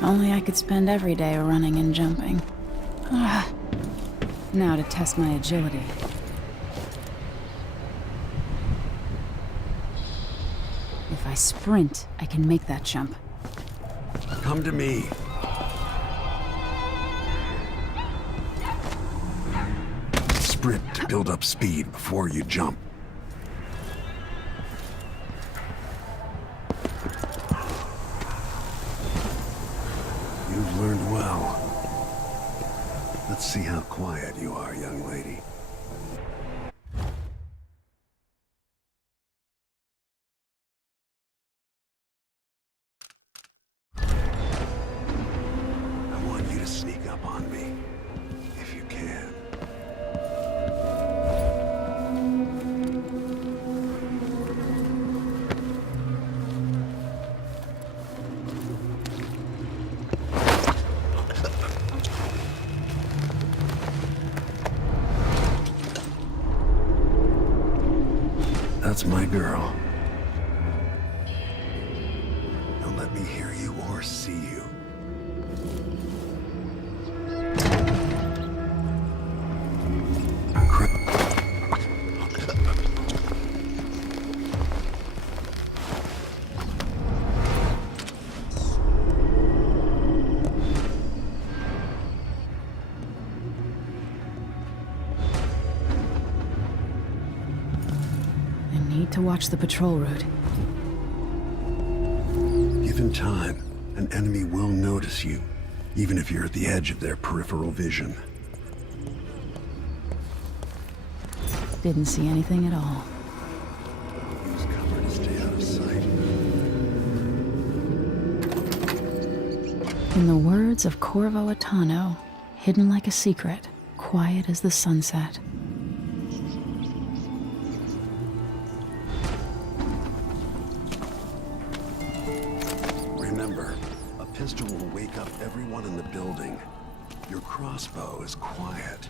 If only I could spend every day running and jumping. Now to test my agility. If I sprint, I can make that jump. Come to me. Sprint to build up speed before you jump. You've learned well. Let's see how quiet you are, young lady. I want you to sneak up on me, if you can. That's my girl. Don't let me hear you or see you. To watch the patrol route. Given time, an enemy will notice you, even if you're at the edge of their peripheral vision. Didn't see anything at all. Use cover to stay out of sight. In the words of Corvo Attano, hidden like a secret, quiet as the sunset. Remember, a pistol will wake up everyone in the building. Your crossbow is quiet.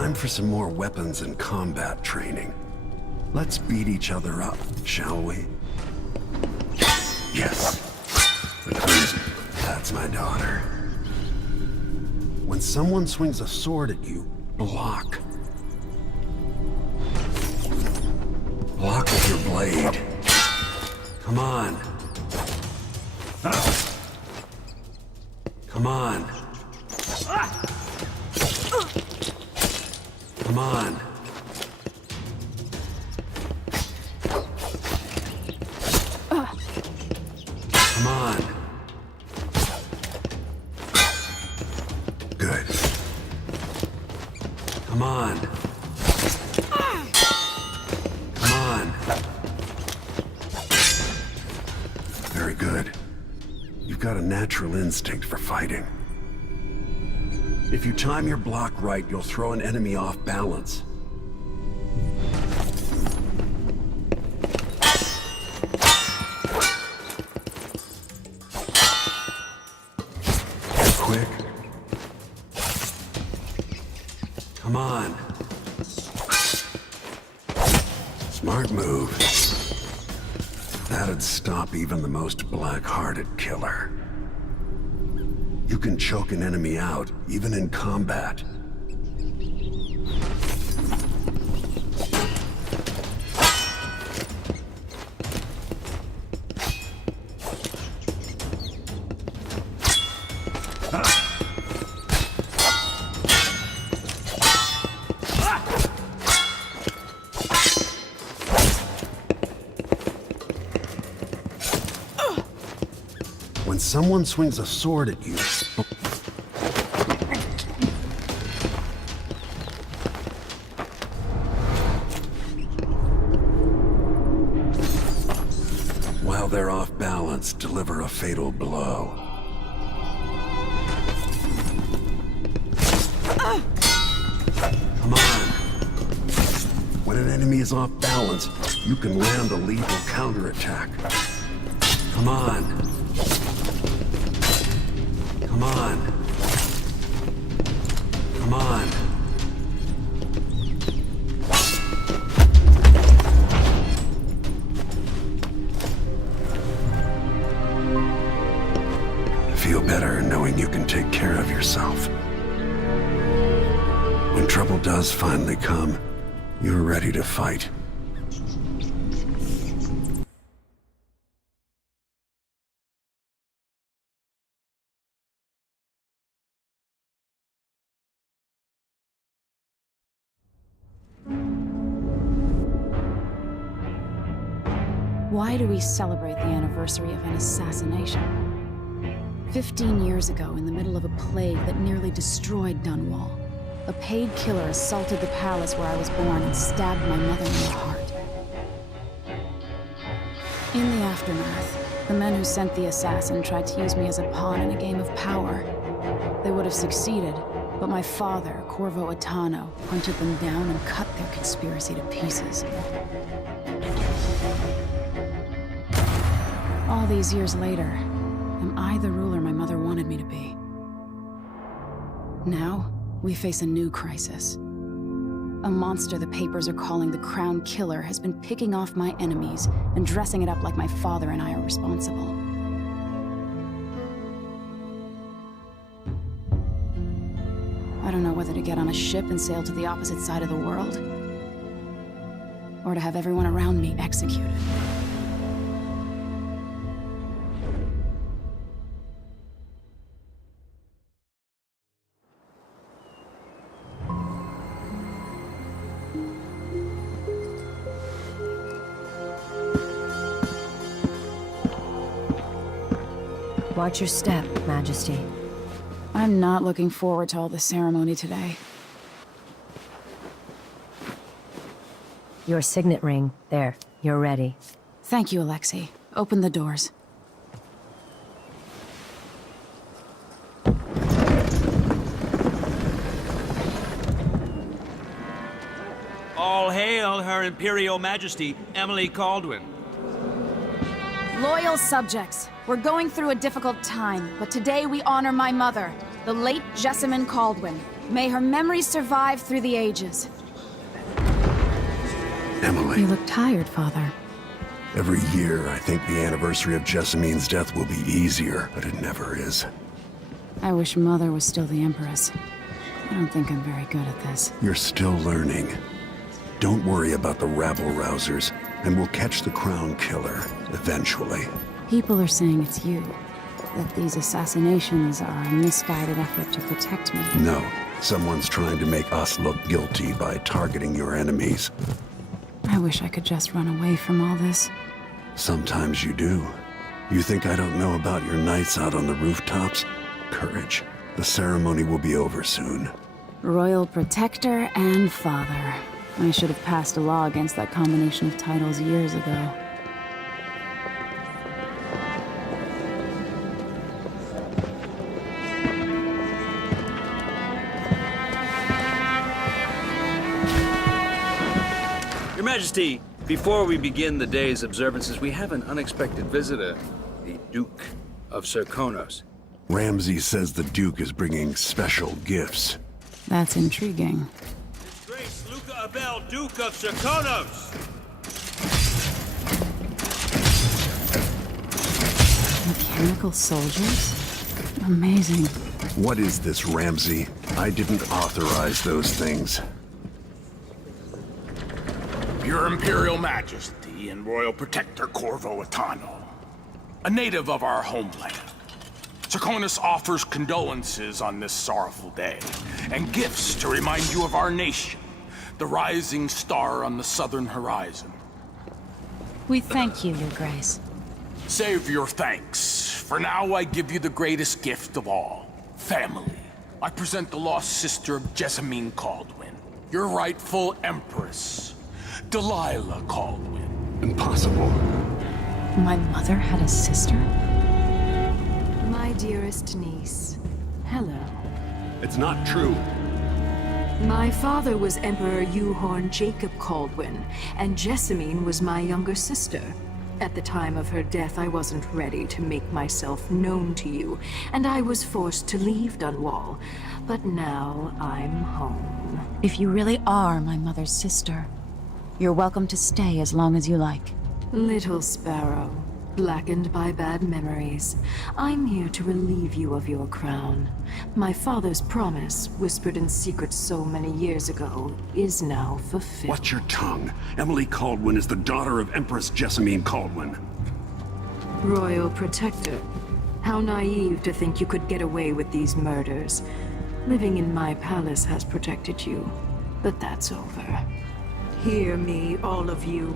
Time for some more weapons and combat training. Let's beat each other up, shall we? Yes. The crimson. That's my daughter. When someone swings a sword at you, block. Block with your blade. Come on. Come on. Come on. Come on. Good. Come on. Come on. Very good. You've got a natural instinct for fighting. If you time your block right, you'll throw an enemy off balance. Get quick. Come on. Smart move. That'd stop even the most black-hearted killer. You can choke an enemy out, even in combat. When someone swings a sword at you, while they're off balance, deliver a fatal blow. Come on. When an enemy is off balance, you can land a lethal counterattack. Come on. Come on. Come on. Feel better knowing you can take care of yourself. When trouble does finally come, you're ready to fight. Why do we celebrate the anniversary of an assassination? 15 years ago, in the middle of a plague that nearly destroyed Dunwall, a paid killer assaulted the palace where I was born and stabbed my mother in the heart. In the aftermath, the men who sent the assassin tried to use me as a pawn in a game of power. They would have succeeded, but my father, Corvo Attano, hunted them down and cut their conspiracy to pieces. All these years later, am I the ruler my mother wanted me to be? Now, we face a new crisis. A monster the papers are calling the Crown Killer has been picking off my enemies and dressing it up like my father and I are responsible. I don't know whether to get on a ship and sail to the opposite side of the world, or to have everyone around me executed. Watch your step, Majesty. I'm not looking forward to all the ceremony today. Your signet ring. There. You're ready. Thank you, Alexei. Open the doors. All hail Her Imperial Majesty, Emily Caldwin. Loyal subjects, we're going through a difficult time, but today we honor my mother, the late Jessamine Caldwin. May her memory survive through the ages. Emily, You look tired, Father. every year I think the anniversary of Jessamine's death will be easier, but it never is. I wish Mother was still the Empress. I don't think I'm very good at this. You're still learning. Don't worry about the rabble-rousers, and we'll catch the Crown Killer, eventually. People are saying it's you. That these assassinations are a misguided effort to protect me. No, someone's trying to make us look guilty by targeting your enemies. I wish I could just run away from all this. Sometimes you do. You think I don't know about your nights out on the rooftops? Courage. The ceremony will be over soon. Royal Protector and Father. I should have passed a law against that combination of titles years ago. Your Majesty, before we begin the day's observances, we have an unexpected visitor, the Duke of Serkonos. Ramsay says the Duke is bringing special gifts. That's intriguing. His Grace Luca Abel, Duke of Serkonos! Mechanical soldiers? Amazing. What is this, Ramsay? I didn't authorize those things. Your Imperial Majesty and Royal Protector Corvo Attano, a native of our homeland. Serkonos offers condolences on this sorrowful day, and gifts to remind you of our nation, the rising star on the southern horizon. We thank you, Your Grace. Save your thanks. For now, I give you the greatest gift of all, family. I present the lost sister of Jessamine Caldwin, your rightful Empress, Delilah Caldwin. Impossible. My mother had a sister? My dearest niece, hello. It's not true. My father was Emperor Euhorn Jacob Caldwin, and Jessamine was my younger sister. At the time of her death, I wasn't ready to make myself known to you, and I was forced to leave Dunwall. But now I'm home. If you really are my mother's sister, you're welcome to stay as long as you like. Little sparrow, blackened by bad memories, I'm here to relieve you of your crown. My father's promise, whispered in secret so many years ago, is now fulfilled. Watch your tongue. Emily Caldwin is the daughter of Empress Jessamine Caldwin. Royal Protector, how naive to think you could get away with these murders. Living in my palace has protected you, but that's over. Hear me, all of you.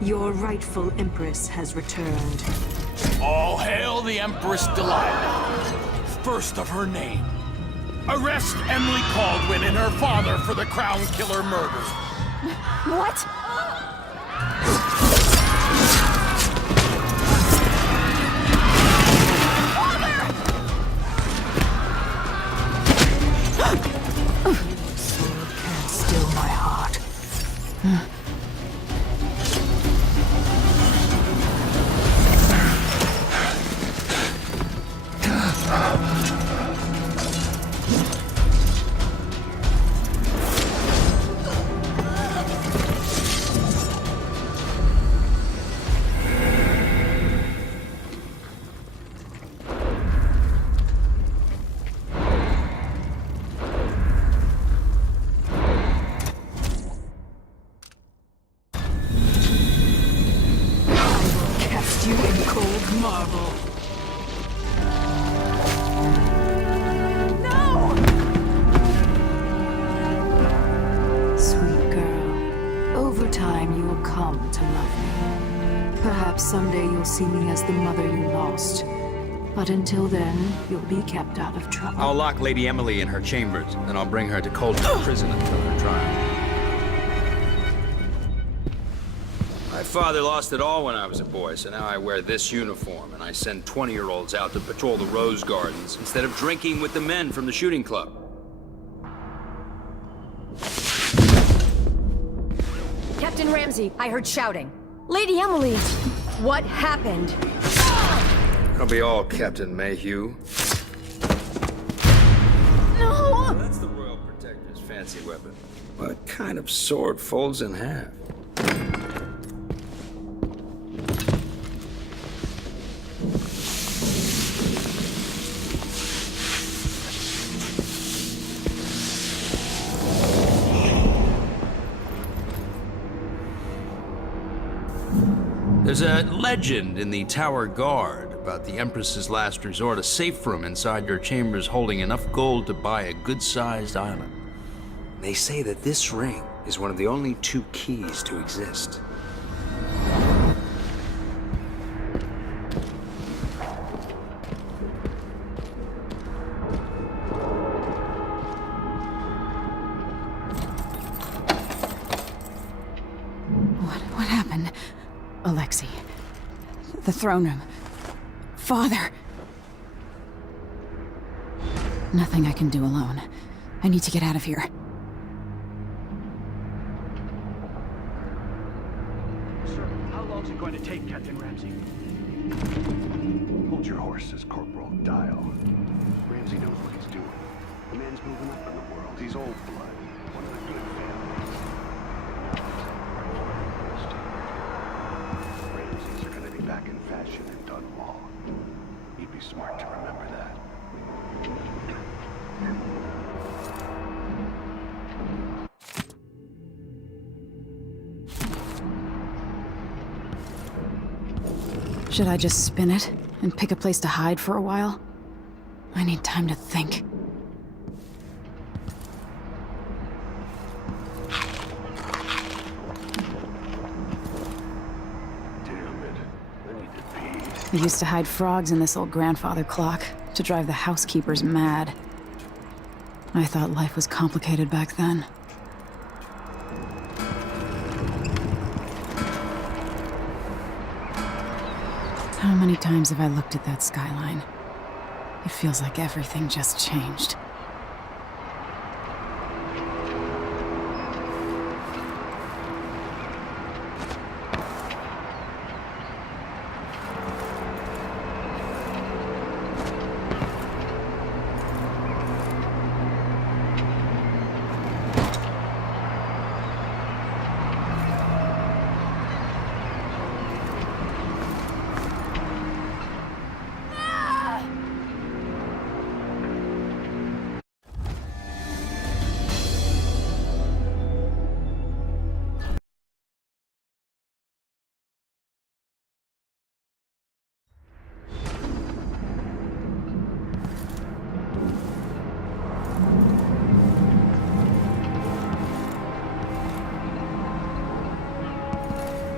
Your rightful Empress has returned. All hail the Empress Delilah, first of her name. Arrest Emily Caldwin and her father for the Crown Killer murder. What? Sword can't still my heart. Cast you in cold marble. Sweet girl, over time you will come to love me. Perhaps someday you'll see me as the mother you lost. But until then, you'll be kept out of trouble. I'll lock Lady Emily in her chambers, and I'll bring her to Coldwater Prison until her trial. My father lost it all when I was a boy, so now I wear this uniform, and I send 20-year-olds out to patrol the rose gardens instead of drinking with the men from the shooting club. Captain Ramsay, I heard shouting. Lady Emily, what happened? I'll be all Captain Mayhew. No! That's the Royal Protector. fancy weapon. What kind of sword folds in half? There's a legend in the Tower Guard about the Empress's last resort, a safe room inside your chambers holding enough gold to buy a good-sized island. They say that this ring is one of the only 2 keys to exist. What happened? Alexei. The throne room. Father! Nothing I can do alone. I need to get out of here. Sir, how long's it going to take, Captain Ramsey? Hold your horses, Corporal. Dial. Ramsey knows what he's doing. The man's moving up in the world. He's old blood. One of the good families. Ramseys are going to be back in fashion in Dunwall. He'd be smart to remember that. Should I just spin it and pick a place to hide for a while? I need time to think. I used to hide frogs in this old grandfather clock to drive the housekeepers mad. I thought life was complicated back then. How many times have I looked at that skyline? It feels like everything just changed.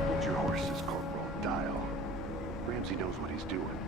Hold your horses, Corporal. Dial. Ramsey knows what he's doing.